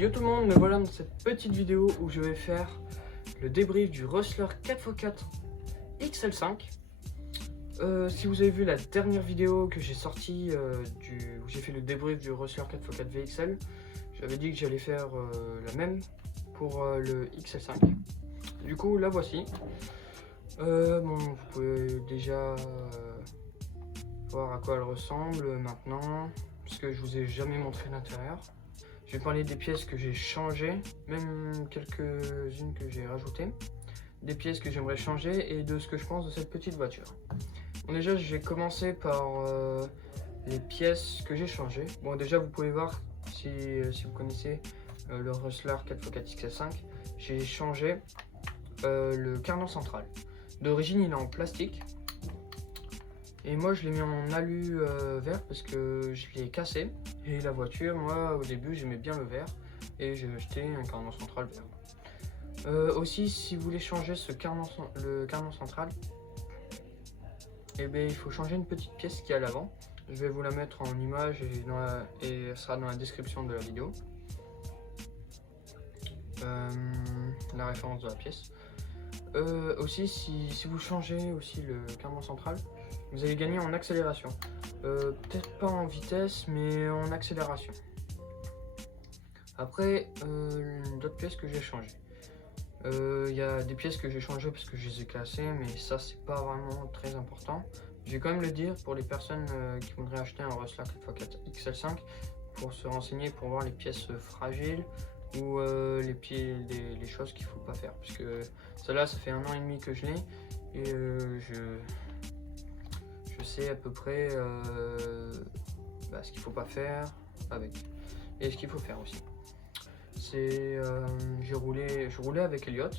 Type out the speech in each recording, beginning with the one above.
Yo tout le monde, me voilà dans cette petite vidéo où je vais faire le débrief du Rustler 4x4 XL5. Si vous avez vu la dernière vidéo que j'ai sortie où j'ai fait le débrief du Rustler 4x4 VXL, j'avais dit que j'allais faire la même pour le XL5. Du coup, la voici. Bon, vous pouvez déjà voir à quoi elle ressemble maintenant, parce que je vous ai jamais montré l'intérieur. Je vais parler des pièces que j'ai changées, même quelques-unes que j'ai rajoutées, des pièces que j'aimerais changer et de ce que je pense de cette petite voiture. Bon, déjà, je vais commencer par les pièces que j'ai changées. Bon, déjà, vous pouvez voir, si vous connaissez le Rustler 4x4 XL5, j'ai changé le cardan central. D'origine, il est en plastique. Et moi je l'ai mis en alu vert parce que je l'ai cassé. Et la voiture, moi au début j'aimais bien le vert et j'ai acheté un cardan central vert. Aussi, si vous voulez changer le cardan central, bien, il faut changer une petite pièce qui est à l'avant. Je vais vous la mettre en image et elle sera dans la description de la vidéo. La référence de la pièce. Aussi, si vous changez aussi le cardan central, vous allez gagner en accélération. Peut-être pas en vitesse, mais en accélération. Après, d'autres pièces que j'ai changées. Il y a des pièces que j'ai changées parce que je les ai cassées, mais ça c'est pas vraiment très important. Je vais quand même le dire pour les personnes qui voudraient acheter un Rustler 4x4 XL5 pour se renseigner, pour voir les pièces fragiles ou les choses qu'il faut pas faire. Parce que celle-là, ça fait 1 an et demi que je l'ai et je sais à peu près ce qu'il faut pas faire avec et ce qu'il faut faire aussi. C'est je roulais avec Elliot.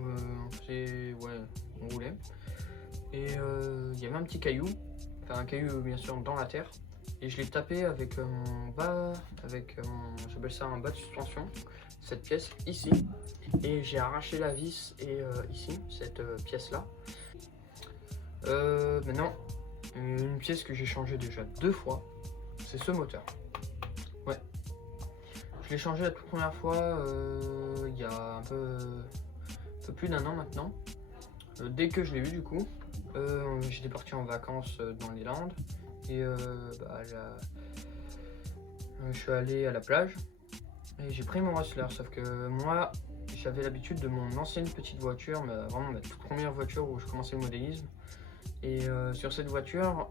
On roulait et il y avait un petit caillou, enfin un caillou bien sûr dans la terre, et je l'ai tapé avec j'appelle ça un bas de suspension, cette pièce ici, et j'ai arraché la vis et ici cette pièce là. Maintenant, une pièce que j'ai changé déjà 2 fois, c'est ce moteur. Ouais, je l'ai changé la toute première fois il y a un peu plus d'1 an maintenant. Dès que je l'ai eu, du coup, j'étais parti en vacances dans les Landes et je suis allé à la plage et j'ai pris mon Rustler. Sauf que moi, j'avais l'habitude de mon ancienne petite voiture, mais vraiment ma toute première voiture où je commençais le modélisme. Et sur cette voiture,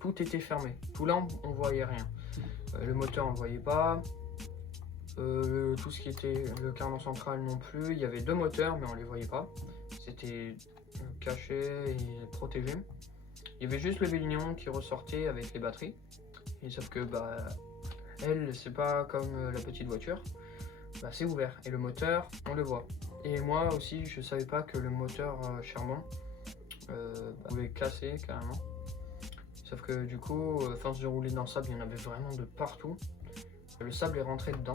tout était fermé. Tout là, on voyait rien. Le moteur, on ne voyait pas. Tout ce qui était le cardan central non plus. Il y avait 2 moteurs, mais on les voyait pas. C'était caché et protégé. Il y avait juste le bélignon qui ressortait avec les batteries. Et sauf que elle, c'est pas comme la petite voiture. C'est ouvert. Et le moteur, on le voit. Et moi aussi, je savais pas que le moteur Sherman pouvait casser carrément. Sauf que du coup, à force de rouler dans le sable, il y en avait vraiment de partout. Le sable est rentré dedans,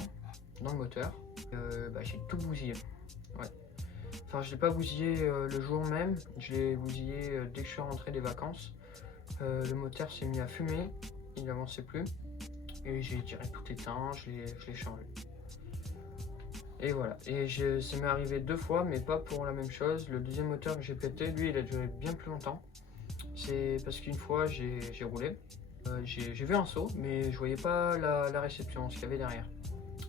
dans le moteur. J'ai tout bousillé. Ouais. Enfin, je l'ai pas bousillé le jour même, je l'ai bousillé dès que je suis rentré des vacances. Le moteur s'est mis à fumer, il n'avançait plus. Et j'ai tiré tout éteint, je l'ai changé. Et voilà, et ça m'est arrivé 2 fois, mais pas pour la même chose. Le deuxième moteur que j'ai pété, lui, il a duré bien plus longtemps. C'est parce qu'une fois, j'ai roulé. J'ai vu un saut, mais je voyais pas la réception, ce qu'il y avait derrière.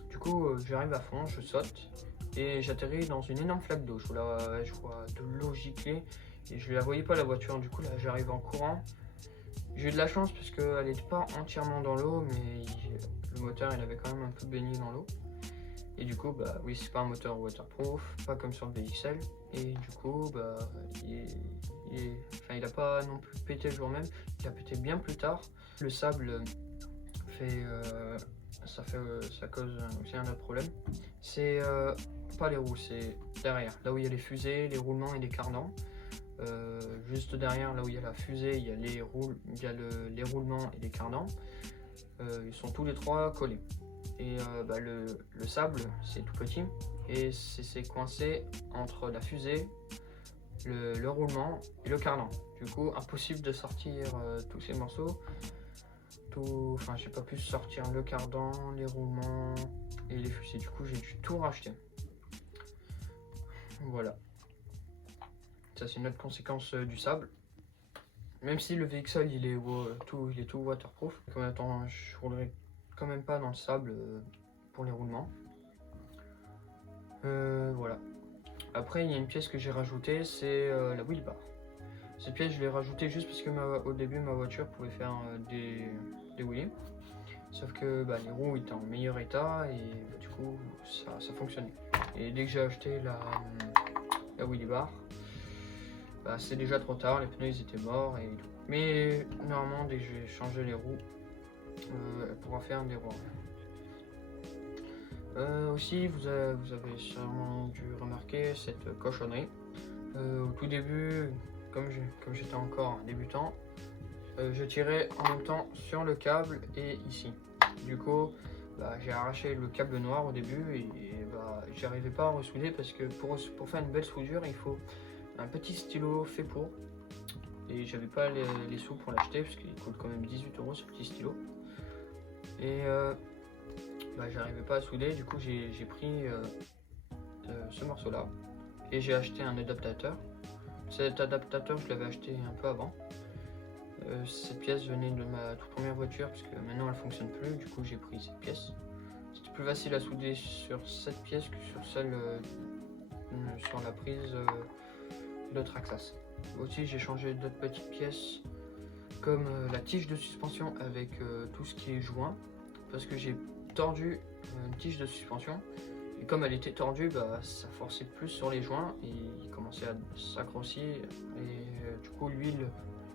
Du coup, j'arrive à fond, je saute et j'atterris dans une énorme flaque d'eau. Je vois de l'eau gicler et je la voyais pas la voiture. Du coup, là, j'arrive en courant. J'ai eu de la chance parce qu'elle n'était pas entièrement dans l'eau, mais le moteur, il avait quand même un peu baigné dans l'eau. Et du coup, oui, c'est pas un moteur waterproof, pas comme sur le VXL. Et du coup, il a pas non plus pété le jour même, il a pété bien plus tard. Le sable ça cause aussi un autre problème. C'est pas les roues, c'est derrière, là où il y a les fusées, les roulements et les cardans. Juste derrière, là où il y a la fusée, il y a les roulements et les cardans. Ils sont tous les 3 collés. Et le sable, c'est tout petit et c'est coincé entre la fusée, le roulement et le cardan. Du coup, impossible de sortir tous ces morceaux. J'ai pas pu sortir le cardan, les roulements, et les fusées. Du coup j'ai dû tout racheter. Voilà. Ça c'est une autre conséquence du sable. Même si le VXL il est tout waterproof, en même temps je roulerai quand même pas dans le sable pour les roulements. Voilà. Après il y a une pièce que j'ai rajoutée, c'est la wheel bar. Cette pièce je l'ai rajoutée juste parce que au début ma voiture pouvait faire des wheelies. Sauf que les roues étaient en meilleur état et du coup ça fonctionnait. Et dès que j'ai acheté la wheelie bar, c'est déjà trop tard, les pneus ils étaient morts et tout. Mais normalement dès que j'ai changé les roues, elle pourra faire des roues. Aussi vous avez sûrement dû remarquer cette cochonnerie. Au tout début, comme j'étais encore débutant, je tirais en même temps sur le câble et ici. Du coup j'ai arraché le câble noir au début et j'arrivais pas à ressouder parce que pour faire une belle soudure il faut un petit stylo fait pour, et j'avais pas les sous pour l'acheter parce qu'il coûte quand même 18 € ce petit stylo, et j'arrivais pas à souder. Du coup j'ai pris ce morceau là et j'ai acheté un adaptateur. Cet adaptateur je l'avais acheté un peu avant. Cette pièce venait de ma toute première voiture parce que maintenant elle fonctionne plus, du coup j'ai pris cette pièce. C'était plus facile à souder sur cette pièce que sur celle sur la prise de Traxxas. Aussi j'ai changé d'autres petites pièces comme la tige de suspension avec tout ce qui est joint, parce que j'ai tordu une tige de suspension et comme elle était tordue ça forçait plus sur les joints et il commençait à s'accrocher et du coup l'huile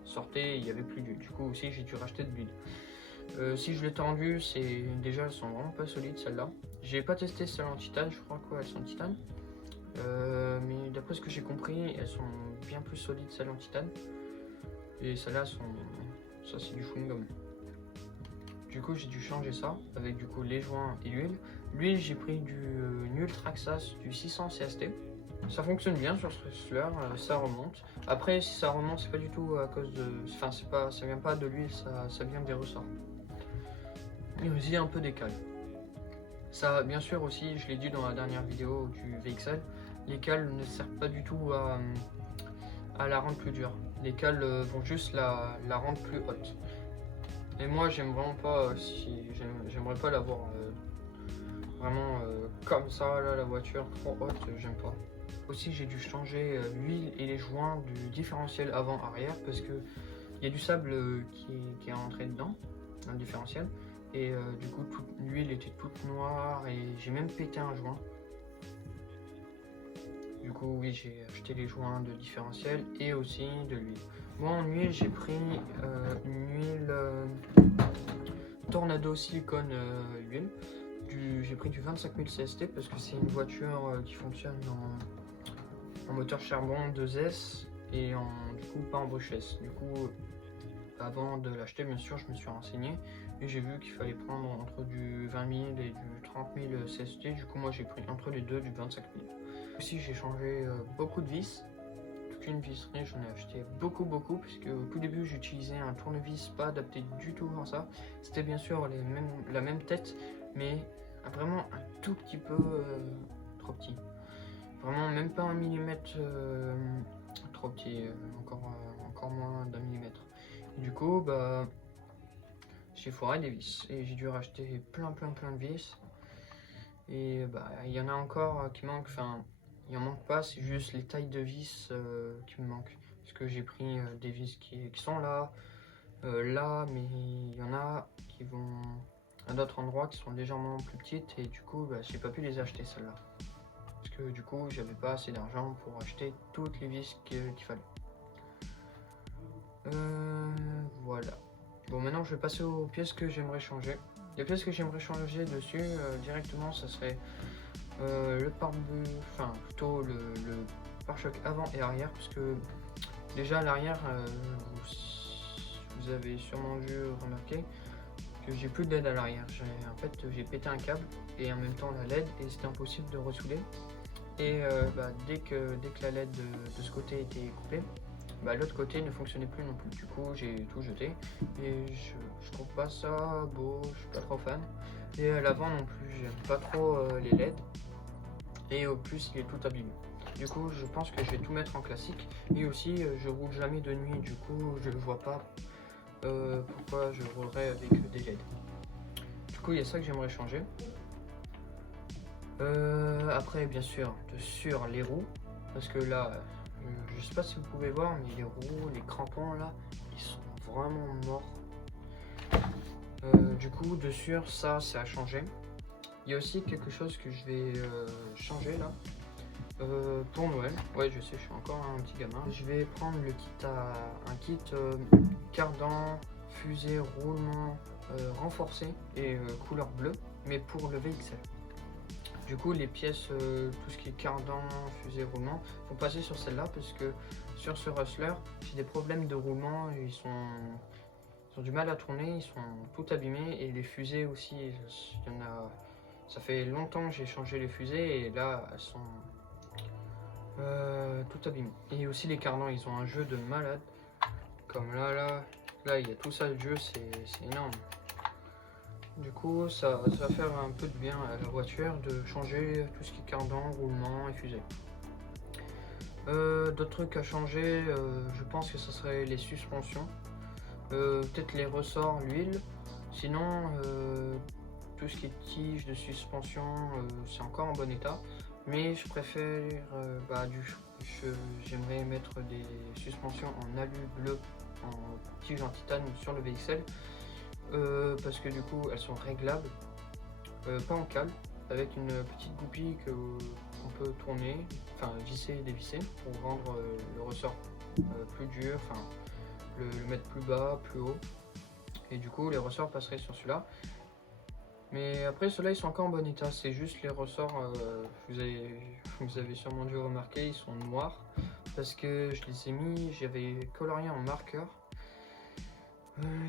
sortait et il n'y avait plus d'huile. Du coup aussi j'ai dû racheter de l'huile. Si je l'ai tendu, c'est déjà elles sont vraiment pas solides celles-là. J'ai pas testé celles en titane, je crois qu'elles sont en titane. Mais d'après ce que j'ai compris, elles sont bien plus solides celles en titane. Et celles-là ça c'est du chewing-gum. Du coup j'ai dû changer ça avec du coup les joints et l'huile. L'huile j'ai pris du Nul Traxxas du 600 CST. Ça fonctionne bien sur ce wrestler, ça remonte. Après si ça remonte c'est pas du tout à cause de... Enfin ça vient pas de l'huile, ça vient des ressorts. Et aussi un peu des cales. Ça bien sûr aussi, je l'ai dit dans la dernière vidéo du VXL, les cales ne servent pas du tout à la rendre plus dure. Les cales vont juste la rendre plus haute. Et moi j'aime vraiment pas, j'aimerais pas l'avoir vraiment comme ça là, la voiture trop haute, j'aime pas. Aussi j'ai dû changer l'huile et les joints du différentiel avant-arrière parce que il y a du sable qui est rentré dedans, dans le différentiel. Et du coup l'huile était toute noire et j'ai même pété un joint. Du coup oui j'ai acheté les joints de différentiel et aussi de l'huile. Moi en huile j'ai pris une huile Tornado silicone huile. J'ai pris du 25 000 CST parce que c'est une voiture qui fonctionne en moteur charbon 2S et du coup pas en brushless. Du coup avant de l'acheter bien sûr je me suis renseigné et j'ai vu qu'il fallait prendre entre du 20 000 et du 30 000 CST. Du coup moi j'ai pris entre les deux du 25 000. Aussi j'ai changé beaucoup de vis. Toute une visserie j'en ai acheté beaucoup puisque au tout début j'utilisais un tournevis pas adapté du tout à ça. C'était bien sûr la même tête mais vraiment un tout petit peu trop petit. Vraiment même pas un millimètre trop petit, encore moins d'un millimètre. Du coup j'ai foiré des vis et j'ai dû racheter plein de vis. Et il y en a encore qui manquent, enfin il en manque pas, c'est juste les tailles de vis qui me manquent. Parce que j'ai pris des vis qui sont là, mais il y en a qui vont à d'autres endroits qui sont légèrement plus petites et du coup j'ai pas pu les acheter celles-là. Parce que du coup j'avais pas assez d'argent pour acheter toutes les vis qu'il fallait. Voilà. Bon maintenant je vais passer aux pièces que j'aimerais changer. Les pièces que j'aimerais changer dessus directement ça serait le pare-brise, enfin plutôt le pare-choc avant et arrière, parce que déjà à l'arrière vous avez sûrement dû remarquer que j'ai plus de LED à l'arrière. En fait j'ai pété un câble et en même temps la LED et c'était impossible de ressouder. Et dès que la LED de ce côté était coupée, l'autre côté ne fonctionnait plus non plus. Du coup j'ai tout jeté et je trouve pas ça beau, je suis pas trop fan. Et à l'avant non plus, j'aime pas trop les LED. Et au plus, il est tout abîmé. Du coup, je pense que je vais tout mettre en classique. Et aussi, je roule jamais de nuit. Du coup, je ne vois pas pourquoi je roulerais avec des LED. Du coup, il y a ça que j'aimerais changer. Après, bien sûr, les roues. Parce que là, je sais pas si vous pouvez voir, mais les roues, les crampons là, ils sont vraiment morts. Du coup, ça, c'est à changer. Il y a aussi quelque chose que je vais changer là. Pour Noël, ouais, je sais, je suis encore un petit gamin. Je vais prendre un kit cardan, fusée, roulement renforcé et couleur bleue, mais pour le VXL. Du coup, les pièces, tout ce qui est cardan, fusée, roulement, faut passer sur celle-là parce que sur ce Rustler, j'ai des problèmes de roulement, ils ont du mal à tourner, ils sont tout abîmés et les fusées aussi, il y en a. Ça fait longtemps que j'ai changé les fusées et là, elles sont tout abîmées. Et aussi les cardans, ils ont un jeu de malade. Comme là, il y a tout ça le jeu, c'est énorme. Du coup, ça va faire un peu de bien à la voiture de changer tout ce qui est cardan, roulement et fusée. D'autres trucs à changer, je pense que ce serait les suspensions. Peut-être les ressorts, l'huile. Sinon, tout ce qui est tige de suspension, c'est encore en bon état. Mais je préfère, j'aimerais mettre des suspensions en alu bleu, en tige en titane sur le VXL. Parce que du coup, elles sont réglables, pas en cale, avec une petite goupille qu'on peut tourner, enfin visser et dévisser pour rendre le ressort plus dur, enfin le mettre plus bas, plus haut. Et du coup, les ressorts passeraient sur celui-là. Mais après, ceux-là, ils sont encore en bon état. C'est juste les ressorts, vous avez sûrement dû remarquer, ils sont noirs. Parce que je les ai mis, j'avais colorié en marqueur.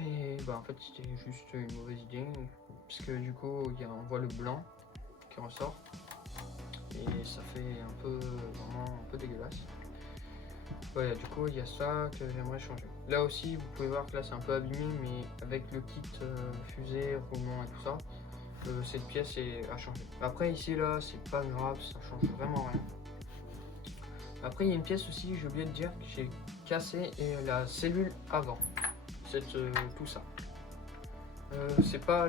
Et bah, en fait, c'était juste une mauvaise idée. Parce que du coup, on voit le blanc qui ressort. Et ça fait vraiment un peu dégueulasse. Voilà, du coup, il y a ça que j'aimerais changer. Là aussi, vous pouvez voir que là, c'est un peu abîmé, mais avec le kit fusée, roulement et tout ça, cette pièce est à changer. Après, ici, là, c'est pas grave, ça change vraiment rien. Après, il y a une pièce aussi, j'ai oublié de dire, que j'ai cassé, et la cellule avant. C'est tout ça. C'est pas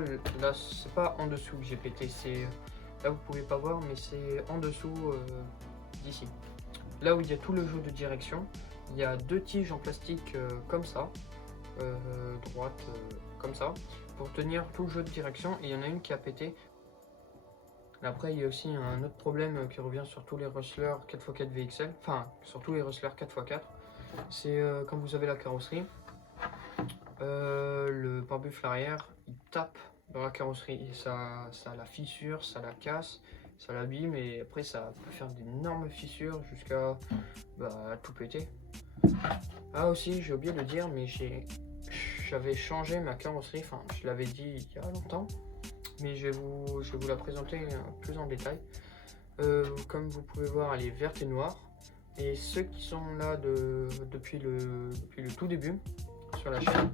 en dessous que j'ai pété, c'est là vous pouvez pas voir, mais c'est en dessous d'ici. Là où il y a tout le jeu de direction, il y a deux tiges en plastique comme ça, droite comme ça, pour tenir tout le jeu de direction, et il y en a une qui a pété. Après, il y a aussi un autre problème qui revient sur tous les Rustler 4x4 VXL, enfin sur tous les Rustler 4x4, c'est quand vous avez la carrosserie, le pare-buffle arrière il tape dans la carrosserie et ça la fissure, ça la casse, ça l'abîme et après ça peut faire d'énormes fissures jusqu'à tout péter. Ah aussi, j'ai oublié de le dire, mais j'avais changé ma carrosserie, enfin je l'avais dit il y a longtemps, mais je vais vous la présenter plus en détail. Comme vous pouvez voir, elle est verte et noire, et ceux qui sont là depuis le tout début sur la chaîne,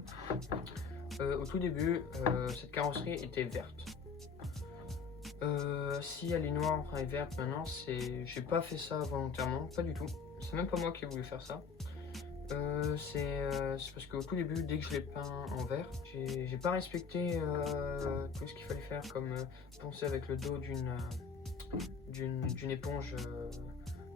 au tout début, cette carrosserie était verte. Si elle est noire et verte maintenant, j'ai pas fait ça volontairement, pas du tout. C'est même pas moi qui ai voulu faire ça. C'est parce qu'au tout début, dès que je l'ai peint en vert, j'ai pas respecté tout ce qu'il fallait faire, comme poncer avec le dos d'une éponge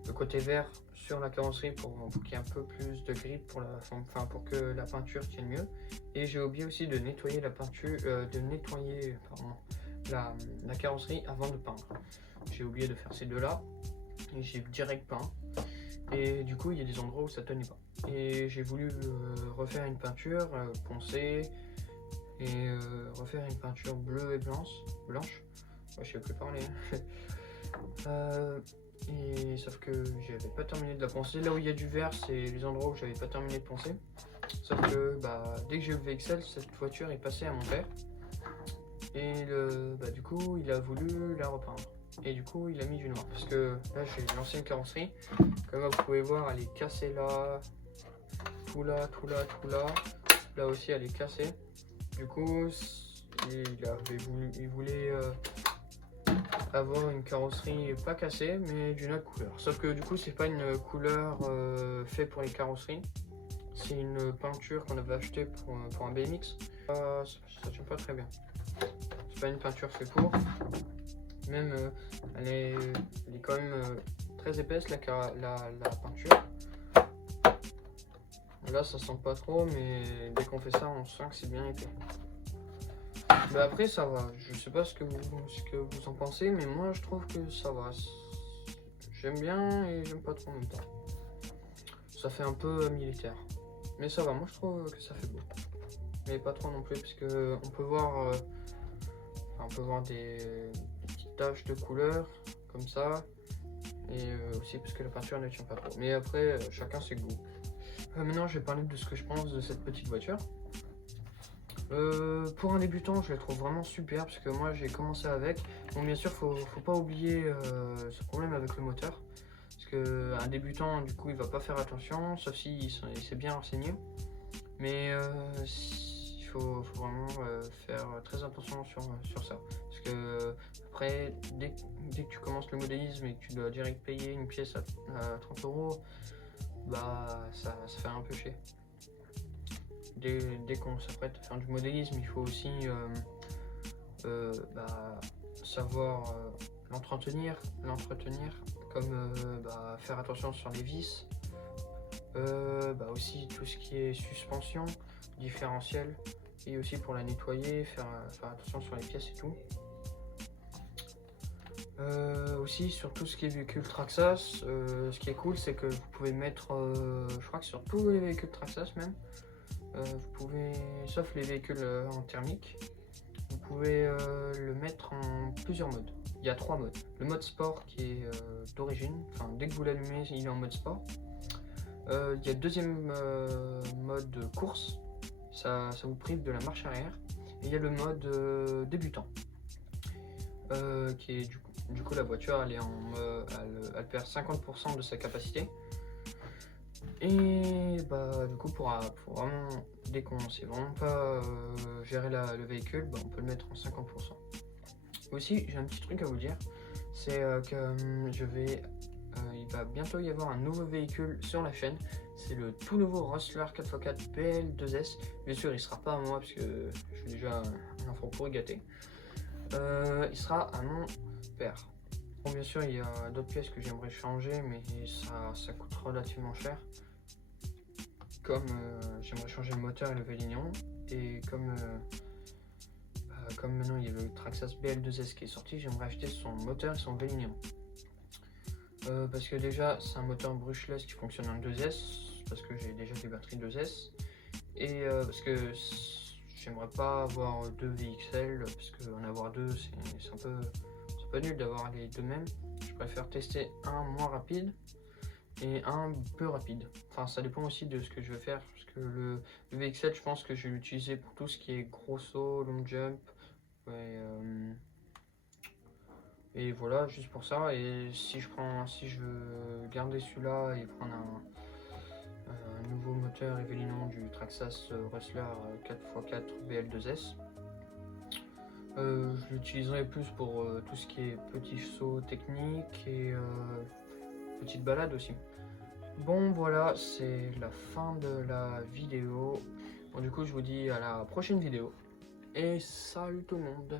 de côté vert sur la carrosserie pour qu'il y ait un peu plus de grip pour que la peinture tienne mieux. Et j'ai oublié aussi de nettoyer la carrosserie avant de peindre. J'ai oublié de faire ces deux-là et j'ai direct peint. Et du coup, il y a des endroits où ça tenait pas. Et j'ai voulu refaire une peinture, poncer et refaire une peinture bleue et blanche. Ouais, je sais plus parler. Et sauf que j'avais pas terminé de la poncer. Là où il y a du vert, c'est les endroits où j'avais pas terminé de poncer. Sauf que dès que j'ai eu le VXL, cette voiture est passée à mon père. Et du coup, il a voulu la repeindre. Et du coup, il a mis du noir. Parce que là, j'ai l'ancienne carrosserie. Comme vous pouvez voir, elle est cassée là. Tout là, tout là, tout là. Là aussi, elle est cassée. Du coup, il voulait avoir une carrosserie pas cassée, mais d'une autre couleur. Sauf que du coup, c'est pas une couleur faite pour les carrosseries. C'est une peinture qu'on avait achetée pour un BMX. Ça tient pas très bien. C'est pas une peinture faite pour. Même, elle est quand même très épaisse, la peinture. Là, ça sent pas trop, mais dès qu'on fait ça, on sent que c'est bien épais. Mais après, ça va. Je sais pas ce que vous en pensez, mais moi, je trouve que ça va. J'aime bien et j'aime pas trop en même temps. Ça fait un peu militaire. Mais ça va, moi, je trouve que ça fait beau. Mais pas trop non plus, parce que on peut voir des petites taches de couleur, comme ça. Et aussi parce que la peinture ne tient pas trop. Mais après, chacun ses goûts. Maintenant, je vais parler de ce que je pense de cette petite voiture. Pour un débutant, je la trouve vraiment super parce que moi j'ai commencé avec. Bon, bien sûr, faut pas oublier ce problème avec le moteur. Parce qu'un débutant, du coup, il va pas faire attention, sauf s'il s'est bien renseigné. Mais il faut vraiment faire très attention sur ça. Parce que après, dès que tu commences le modélisme et que tu dois direct payer une pièce à 30 €, bah ça fait un peu chier. Dès qu'on s'apprête à faire du modélisme, il faut aussi savoir l'entretenir, comme faire attention sur les vis, aussi tout ce qui est suspension, différentiel, et aussi pour la nettoyer, faire attention sur les pièces et tout. Aussi sur tout ce qui est véhicule Traxxas, ce qui est cool, c'est que vous pouvez mettre, je crois que sur tous les véhicules Traxxas même, vous pouvez, sauf les véhicules en thermique, vous pouvez le mettre en plusieurs modes. Il y a 3 modes. Le mode sport qui est d'origine, enfin dès que vous l'allumez, il est en mode sport. Il y a le deuxième mode course, ça vous prive de la marche arrière. Et il y a le mode débutant, qui est du coup la voiture elle perd 50% de sa capacité. Et du coup pour vraiment, dès qu'on sait vraiment pas gérer le véhicule, on peut le mettre en 50%. Aussi, j'ai un petit truc à vous dire, c'est que il va bientôt y avoir un nouveau véhicule sur la chaîne. C'est le tout nouveau Rustler 4x4 BL2S. Bien sûr, il sera pas à moi parce que je suis déjà un enfant pourri gâté. Il sera à mon père. Bon, bien sûr, il y a d'autres pièces que j'aimerais changer, mais ça coûte relativement cher. Comme j'aimerais changer le moteur et le vélignon, et comme maintenant il y a le Traxxas BL2S qui est sorti, j'aimerais acheter son moteur et son vélignon. Parce que déjà c'est un moteur brushless qui fonctionne en 2S, parce que j'ai déjà des batteries 2S, et parce que j'aimerais pas avoir 2 VXL, parce qu'en avoir 2 c'est un peu nul d'avoir les deux mêmes. Je préfère tester un moins rapide et un peu rapide. Enfin, ça dépend aussi de ce que je veux faire, parce que le VXL, je pense que je vais l'utiliser pour tout ce qui est gros saut, long jump, et voilà, juste pour ça. Et si je veux garder celui-là et prendre un nouveau moteur et vélignon du Traxxas Rustler 4x4 BL2S, je l'utiliserai plus pour tout ce qui est petits sauts techniques et petites balades aussi. Bon, voilà, c'est la fin de la vidéo. Bon, du coup, je vous dis à la prochaine vidéo et salut tout le monde.